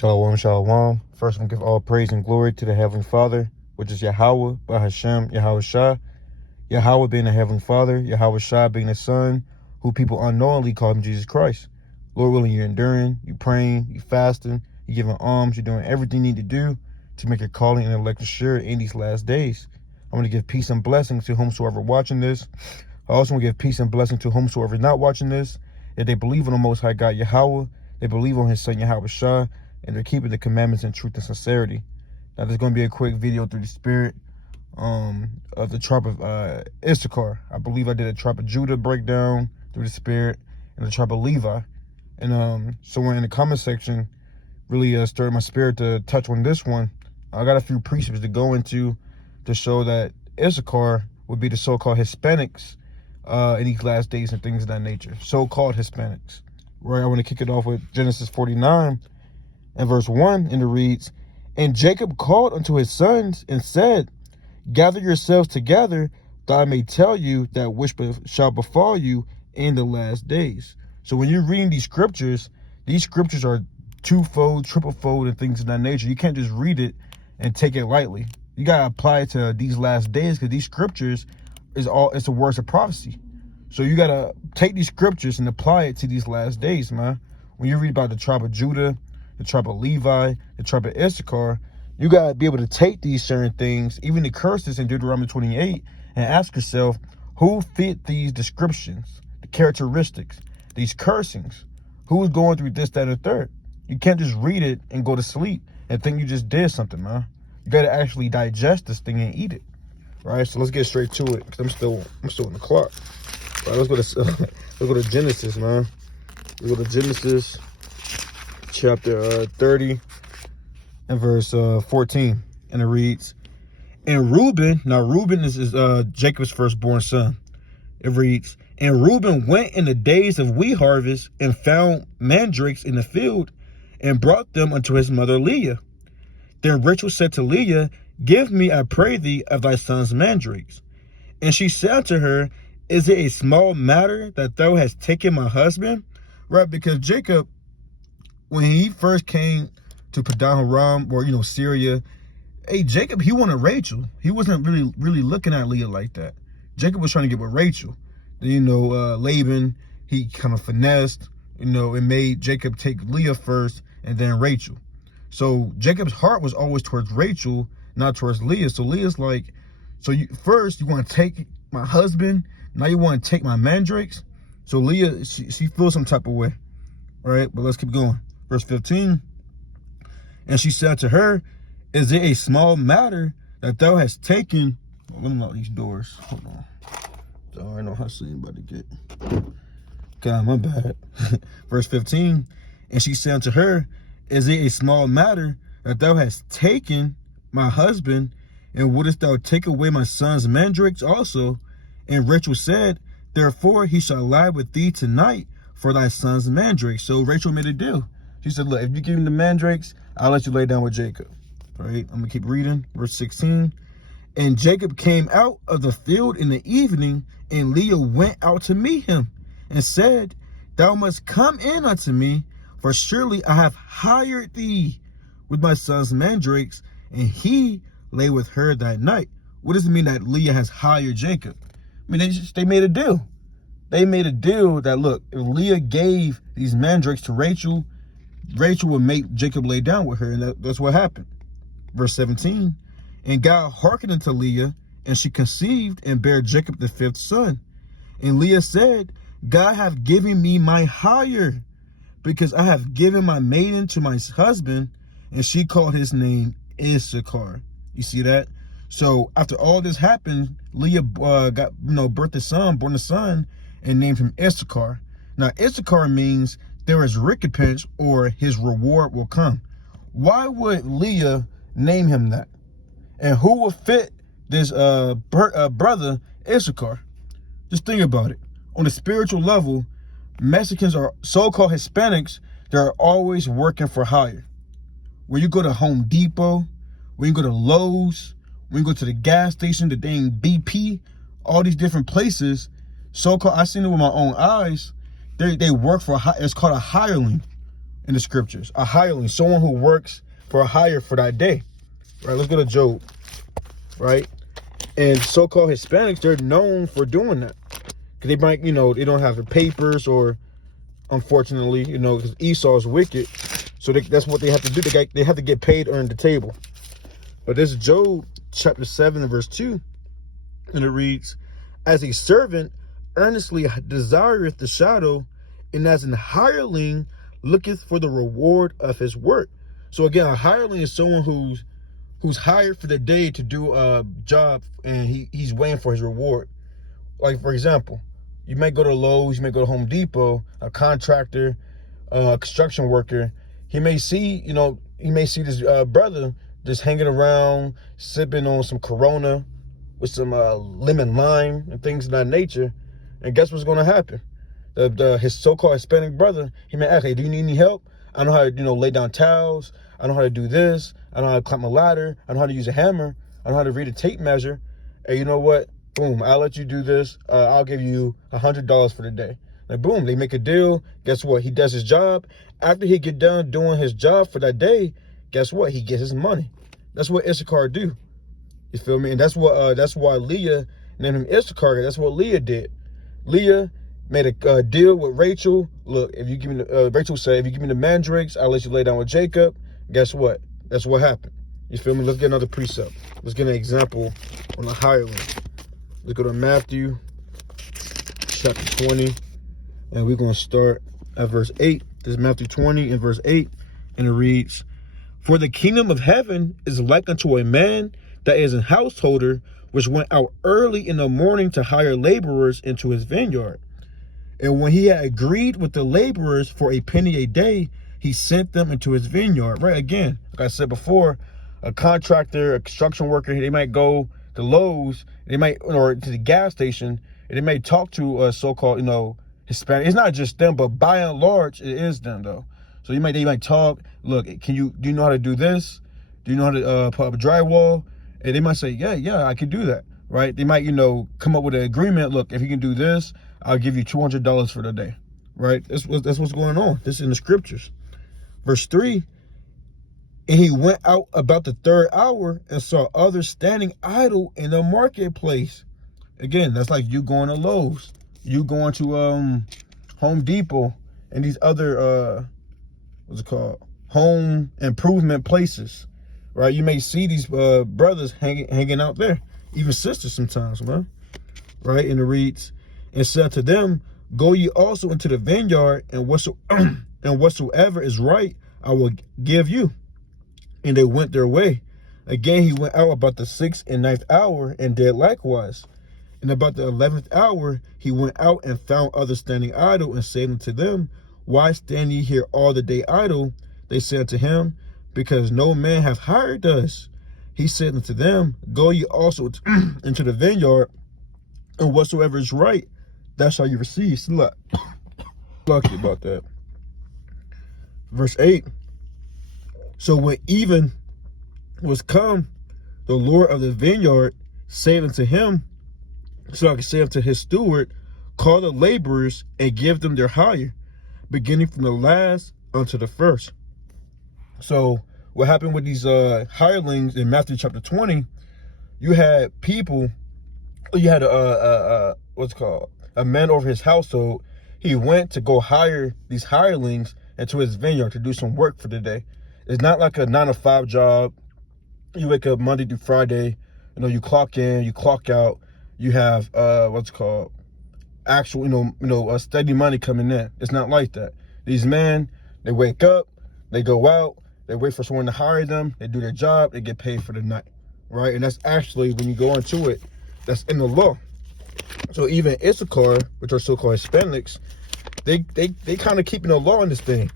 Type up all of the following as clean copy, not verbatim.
Shalom, shalom. First, I'm going to give all praise and glory to the Heavenly Father, which is Yahweh, Bahashem, Yahweh Shah. Yahweh being the Heavenly Father, Yahweh Shah being the Son, who people unknowingly call him Jesus Christ. Lord willing, you're enduring, you're praying, you're fasting, you're giving alms, you're doing everything you need to do to make your calling and election sure in these last days. I'm going to give peace and blessings to whomsoever watching this. I also want to give peace and blessing to whomsoever not watching this. If they believe on the Most High God Yahweh, they believe on his Son Yahweh Shah, and they're keeping the commandments in truth and sincerity. Now, there's going to be a quick video through the Spirit of the tribe of Issachar. I believe I did a tribe of Judah breakdown through the Spirit and the tribe of Levi. And somewhere in the comment section really stirred my spirit to touch on this one. I got a few precepts to go into to show that Issachar would be the so-called Hispanics in these last days and things of that nature. So-called Hispanics. Right, I want to kick it off with Genesis 49 and verse 1, and it reads, "And Jacob called unto his sons and said, Gather yourselves together, that I may tell you that which shall befall you in the last days." So when you're reading these scriptures are twofold, triplefold, and things of that nature. You can't just read it and take it lightly. You gotta apply it to these last days, because these scriptures it's the words of prophecy. So you gotta take these scriptures and apply it to these last days, man. When you read about the tribe of Judah, the tribe of Levi, the tribe of Issachar, you gotta be able to take these certain things, even the curses in Deuteronomy 28, and ask yourself, who fit these descriptions, the characteristics, these cursings? Who is going through this, that, and the third? You can't just read it and go to sleep and think you just did something, man. You gotta actually digest this thing and eat it. Right, so let's get straight to it, because I'm still on the clock. All right, let's go to Genesis, man. Let's go to Genesis chapter 30 and verse 14, and it reads, "And Reuben," now Reuben is Jacob's firstborn son. It reads, "And Reuben went in the days of wheat harvest and found mandrakes in the field, and brought them unto his mother Leah. Then Rachel said to Leah, Give me, I pray thee, of thy son's mandrakes. And she said to her, Is it a small matter that thou hast taken my husband?" Right, because Jacob, when he first came to Padan Aram, or Syria, Jacob, he wanted Rachel. He wasn't really looking at Leah like that. Jacob was trying to get with Rachel. Laban, he kind of finessed, and made Jacob take Leah first and then Rachel. So Jacob's heart was always towards Rachel, not towards Leah. So Leah's like, so first you want to take my husband, now you want to take my mandrakes? So Leah, she feels some type of way. All right, but let's keep going. Verse 15, "And she said to her, Is it a small matter that thou hast taken..." Let me lock these doors. Hold on. So I know how soon I'm about to get. God, my bad. Verse 15, "And she said to her, Is it a small matter that thou hast taken my husband, and wouldest thou take away my son's mandrakes also? And Rachel said, Therefore he shall lie with thee tonight for thy son's mandrakes." So Rachel made a deal. She said, look, if you give me the mandrakes, I'll let you lay down with Jacob. All right, I'm gonna keep reading. Verse 16, "And Jacob came out of the field in the evening, and Leah went out to meet him, and said, Thou must come in unto me, for surely I have hired thee with my son's mandrakes. And he lay with her that night." What does it mean that Leah has hired Jacob? I mean, they made a deal. They made a deal that, look, if Leah gave these mandrakes to Rachel, Rachel would make Jacob lay down with her, and that's what happened. Verse 17, "And God hearkened unto Leah, and she conceived and bare Jacob the fifth son. And Leah said, God hath given me my hire, because I have given my maiden to my husband. And she called his name Issachar." You see that? So after all this happened, Leah got born a son, and named him Issachar. Now Issachar means there is recompense, or his reward will come. Why would Leah name him that? And who will fit this brother Issachar? Just think about it. On a spiritual level, Mexicans, are so-called Hispanics, they're always working for hire. When you go to Home Depot, when you go to Lowe's, when you go to the gas station, the dang BP, all these different places, so-called, I seen it with my own eyes, they work for, it's called a hireling. in the scriptures. A hireling, someone who works for a hire for that day. Right, let's go to Job. Right? And so-called Hispanics, they're known for doing that. Because they might, they don't have the papers, or unfortunately, because Esau is wicked. So that's what they have to do. They have to get paid to earn the table. But this is Job chapter 7 and verse 2. And it reads, as a servant earnestly desireth the shadow, and as an hireling looketh for the reward of his work. So again, a hireling is someone who's hired for the day to do a job, and he's waiting for his reward. Like, for example, you may go to Lowe's, you may go to Home Depot, a contractor, a construction worker. He may see this brother just hanging around, sipping on some Corona with some lemon lime and things of that nature. And guess what's going to happen? His so-called Hispanic brother, he may ask, hey, do you need any help? I know how to, lay down towels. I know how to do this. I know how to climb a ladder. I know how to use a hammer. I know how to read a tape measure. And you know what? Boom, I'll let you do this. I'll give you $100 for the day. And boom, they make a deal. Guess what? He does his job. After he get done doing his job for that day, guess what? He gets his money. That's what Issachar do. You feel me? And that's why Leah named him Issachar. That's what Leah did. Leah made a deal with Rachel. Look, if you give me Rachel said, if you give me the mandrakes, I'll let you lay down with Jacob. Guess what? That's what happened. You feel me? Let's get another precept. Let's get an example on the hireling. Let's go to Matthew chapter 20, and we're going to start at verse 8. This is Matthew 20 and verse 8, and it reads, for the kingdom of heaven is like unto a man that is an householder, which went out early in the morning to hire laborers into his vineyard. And when he had agreed with the laborers for a penny a day, he sent them into his vineyard. Right, again, like I said before, a contractor, a construction worker, they might go to Lowe's, or to the gas station, and they may talk to a so-called, Hispanic. It's not just them, but by and large, it is them though. So they might talk. Look, do you know how to do this? Do you know how to put up a drywall? And they might say, yeah, I can do that, right? They might, come up with an agreement. Look, if you can do this, I'll give you $200 for the day, right? That's what's going on. This is in the scriptures. Verse 3, and he went out about the third hour and saw others standing idle in the marketplace. Again, that's like you going to Lowe's, you going to Home Depot, and these other home improvement places, right? You may see these brothers hanging out there, even sisters sometimes, man, right? And it reads, and said to them, go ye also into the vineyard, and whatsoever is right I will give you. And they went their way. Again he went out about the 6th and 9th hour, and did likewise. And about the 11th hour he went out and found others standing idle, and said unto them, why stand ye here all the day idle? They said to him, because no man hath hired us. He said unto them, go ye also into the vineyard, and whatsoever is right, that shall you receive. Lucky about that. Verse 8. So when even was come, the Lord of the vineyard said unto him, so I can say unto his steward, call the laborers and give them their hire, beginning from the last unto the first. So what happened with these hirelings in Matthew chapter 20, you had a man over his household. He went to go hire these hirelings into his vineyard to do some work for the day. It's not like a 9-to-5 job. You wake up Monday through Friday, you clock in, you clock out. You have actual, steady money coming in. It's not like that. These men, they wake up, they go out, they wait for someone to hire them, they do their job, they get paid for the night, right? And that's actually, when you go into it, that's in the law. So even Issachar, which are so-called Hispanics, they kind of keeping the law in this thing,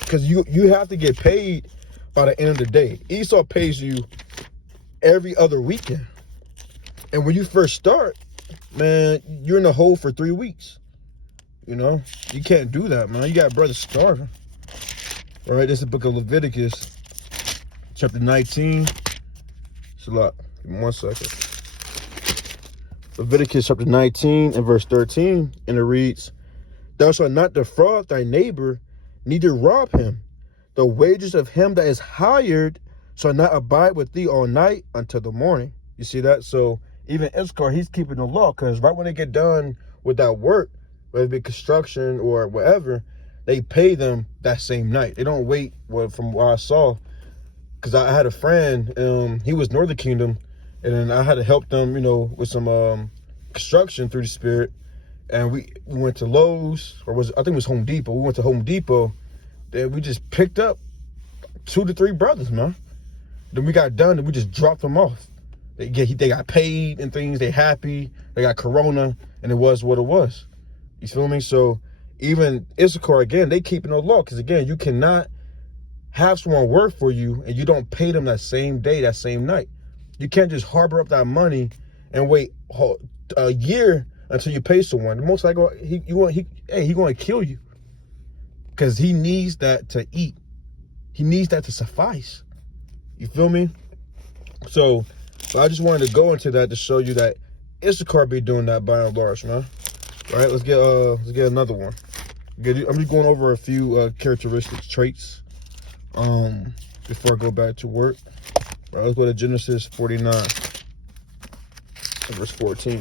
because you have to get paid by the end of the day. Esau pays you every other weekend, and when you first start, man, you're in the hole for 3 weeks. You can't do that, man. You got brothers starving. All right, this is the book of Leviticus, chapter 19. It's a lot. Give me 1 second. Leviticus chapter 19 and verse 13, and it reads, thou shalt not defraud thy neighbor, neither rob him. The wages of him that is hired shall not abide with thee all night until the morning. You see that? So even Issachar, he's keeping the law, because right when they get done with that work, whether it be construction or whatever, they pay them that same night. They don't wait. Well, from what I saw, because I had a friend, he was Northern Kingdom, and then I had to help them, with some construction through the Spirit. And we went to Lowe's, I think it was Home Depot. We went to Home Depot, and we just picked up 2 to 3 brothers, man. Then we got done, and we just dropped them off. They got paid and things. They happy. They got Corona, and it was what it was. You feel me? So even Issachar, again, they keeping the law, because again, you cannot have someone work for you and you don't pay them that same day, that same night. You can't just harbor up that money and wait a year until you pay someone. Most likely, he going to kill you, because he needs that to eat. He needs that to suffice. You feel me? So I just wanted to go into that to show you that Issachar be doing that by and large, man. All right, let's get another one. I'm just going over a few characteristics, traits, before I go back to work. All right, let's go to Genesis 49, verse 14.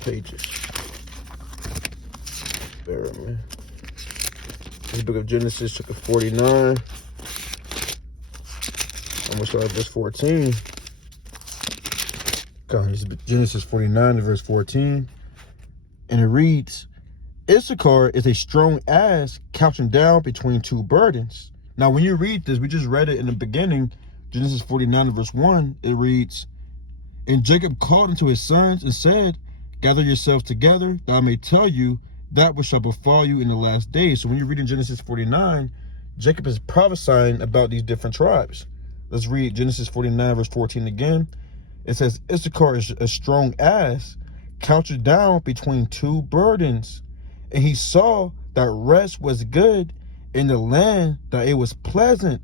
Pages. Bear with me. This book of Genesis, chapter 49. I'm gonna start at verse 14. God, this is Genesis 49 to verse 14. And it reads, Issachar is a strong ass couching down between 2 burdens. Now, when you read this, we just read it in the beginning, Genesis 49 to verse 1, it reads, And Jacob called unto his sons and said, Gather yourselves together, that I may tell you that which shall befall you in the last days. So when you read in Genesis 49, Jacob is prophesying about these different tribes. Let's read Genesis 49, verse 14 again. It says, Issachar is a strong ass, couched down between 2 burdens. And he saw that rest was good in the land, that it was pleasant,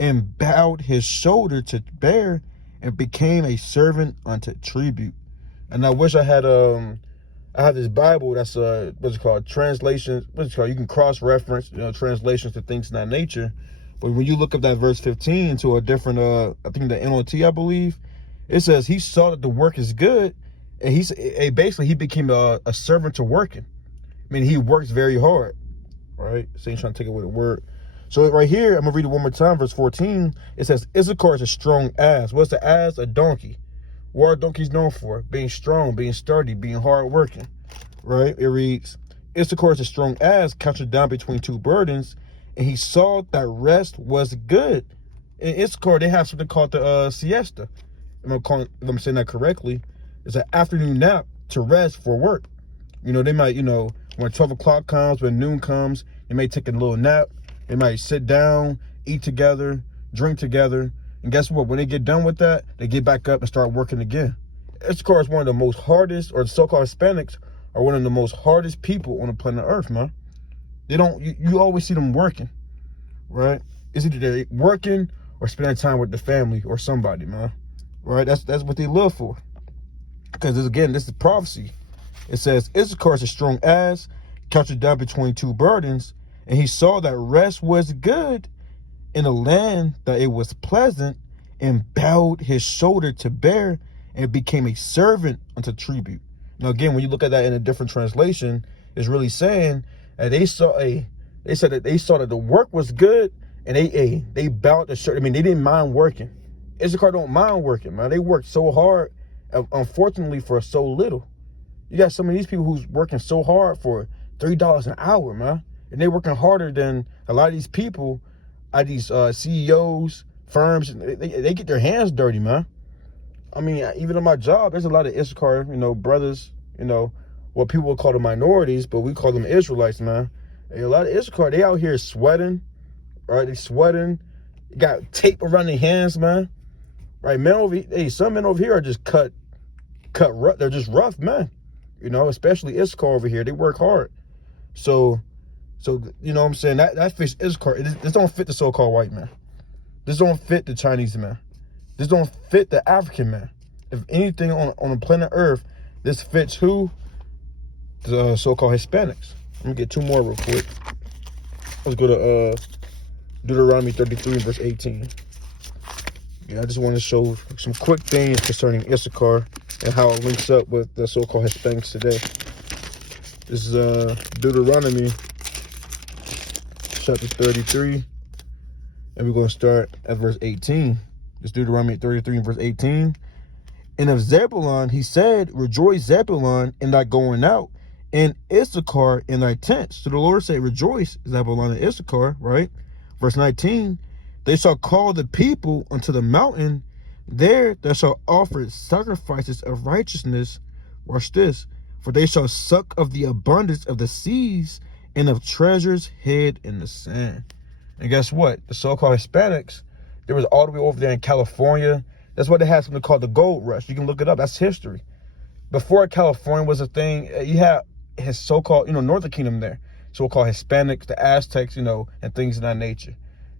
and bowed his shoulder to bear, and became a servant unto tribute. And I wish I had this Bible that's what's it called, translations. What's it called? You can cross-reference, translations to things in that nature. But when you look up that verse 15 to a different, I think the NLT, I believe, it says he saw that the work is good, and he became a servant to working. I mean, he works very hard, right? So he's trying to take away the word. So right here, I'm gonna read it one more time, verse 14. It says, Issachar is a strong ass. What's the ass? A donkey. What are donkeys known for? Being strong, being sturdy, being hard working, right? It reads, Issachar is a strong ass, couched down between 2 burdens, and he saw that rest was good. In Issachar, they have something called the siesta. If I'm saying that correctly, it's an afternoon nap to rest for work. They might, when 12 o'clock comes, when noon comes, they may take a little nap. They might sit down, eat together, drink together. And guess what? When they get done with that, they get back up and start working again. Issachar is one of the most hardest, or the so-called Hispanics are one of the most hardest people on the planet Earth, man. They don't, you always see them working, right? It's either they're working or spending time with the family or somebody, man. Right? That's what they live for. Because again, this is prophecy. It says, Issachar is a strong ass, couched down between 2 burdens, and he saw that rest was good in a land, that it was pleasant, and bowed his shoulder to bear, and became a servant unto tribute. Now again, when you look at that in a different translation, it's really saying that they said that the work was good, and they bowed the shoulder. I mean, they didn't mind working. Issachar don't mind working, man. They work so hard, unfortunately, for so little. You got some of these people who's working so hard for $3 an hour, man. And they're working harder than a lot of these people at these CEOs, firms. They get their hands dirty, man. I mean, even in my job, there's a lot of Issachar, brothers, what people would call the minorities, but we call them Israelites, man. And a lot of Issachar, they out here sweating, right? They sweating. They got tape around their hands, man. Right, some men over here are just cut rough. They're just rough men, especially Issachar over here. They work hard. So what I'm saying, that fits Issachar. This don't fit the so-called white man. This don't fit the Chinese man. This don't fit the African man. If anything on the planet Earth, this fits who? The so-called Hispanics. Let me get two more real quick. Let's go to Deuteronomy 33 verse 18. Yeah, I just want to show some quick things concerning Issachar and how it links up with the so-called Hispanics today. This is Deuteronomy chapter 33, and we're going to start at verse 18. It's Deuteronomy 33 verse 18. And of Zebulun he said, rejoice, Zebulun, in thy going out, and Issachar in thy tents. So the Lord said, rejoice, Zebulun and Issachar, right? Verse 19, they shall call the people unto the mountain. There they shall offer sacrifices of righteousness. Watch this. For they shall suck of the abundance of the seas and of treasures hid in the sand. And guess what? The so-called Hispanics, they was all the way over there in California. That's why they had something called the gold rush. You can look it up. That's history. Before California was a thing, you had his so-called, Northern Kingdom there. So-called Hispanics, the Aztecs, and things of that nature.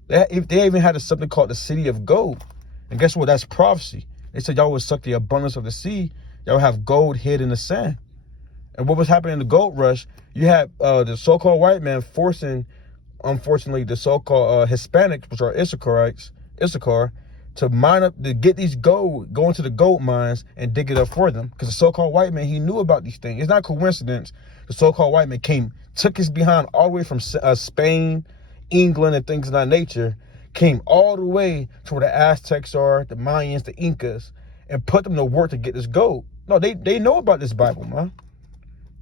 They even had something called the City of Gold. And guess what? That's prophecy. They said y'all would suck the abundance of the sea. Y'all would have gold hid in the sand. And what was happening in the gold rush, you had the so-called white man forcing, unfortunately, the so-called Hispanics, which are Issachar, to mine up, to get these gold, go into the gold mines and dig it up for them. Because the so-called white man, he knew about these things. It's not coincidence. The so-called white man took his behind all the way from Spain, England, and things of that nature, came all the way to where the Aztecs are, the Mayans, the Incas, and put them to work to get this gold. No, they know about this Bible, man.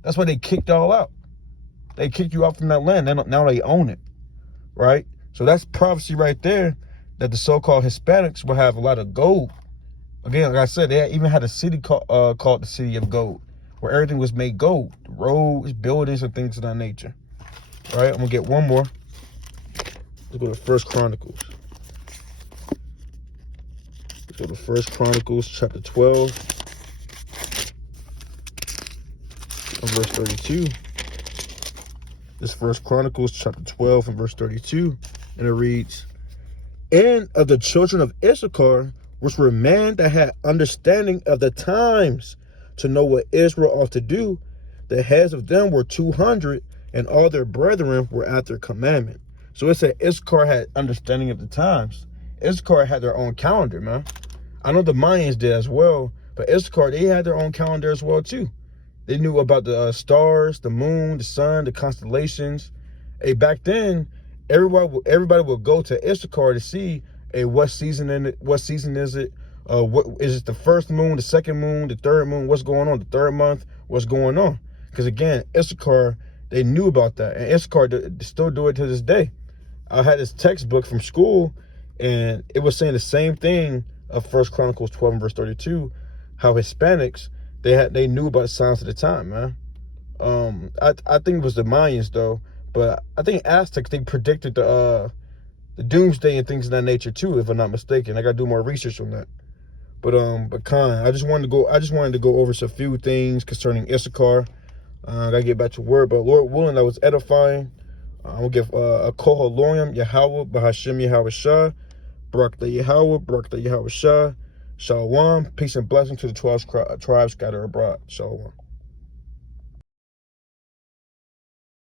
That's why they kicked y'all out. They kicked you out from that land. Now they own it, right? So that's prophecy right there, that the so-called Hispanics will have a lot of gold. Again, like I said, they even had a city called the City of Gold, where everything was made gold. Roads, buildings, and things of that nature. All right, I'm going to get one more. Let's go to 1 Chronicles. Let's go to 1 Chronicles chapter 12. Verse 32. This 1 Chronicles chapter 12 and verse 32. And it reads, and of the children of Issachar, which were men that had understanding of the times, to know what Israel ought to do, the heads of them were 200, and all their brethren were at their commandment. So it said Issachar had understanding of the times. Issachar had their own calendar, man. I know the Mayans did as well, but Issachar, they had their own calendar as well too. They knew about the stars, the moon, the sun, the constellations. Hey, back then, everybody would go to Issachar to see, hey, what season is it? What is it? The first moon, the second moon, the third moon? What's going on? The third month? What's going on? Because again, Issachar, they knew about that, and Issachar still do it to this day. I had this textbook from school, and it was saying the same thing of 1 Chronicles 12 and verse 32, how Hispanics, they knew about the signs of the time, man. I think it was the Mayans though, but I think Aztecs, they predicted the doomsday and things of that nature too, if I'm not mistaken. I gotta do more research on that. But Khan, I just wanted to go over some few things concerning Issachar. I gotta get back to work, but Lord willing, that was edifying. I'm gonna give a Kohol Loyam, Yahweh, Bahashim Yahweh Shah, Barak the Yahweh, Barak the Yahweh Shah, Shalom, peace and blessing to the 12 tribes scattered abroad. Shalom.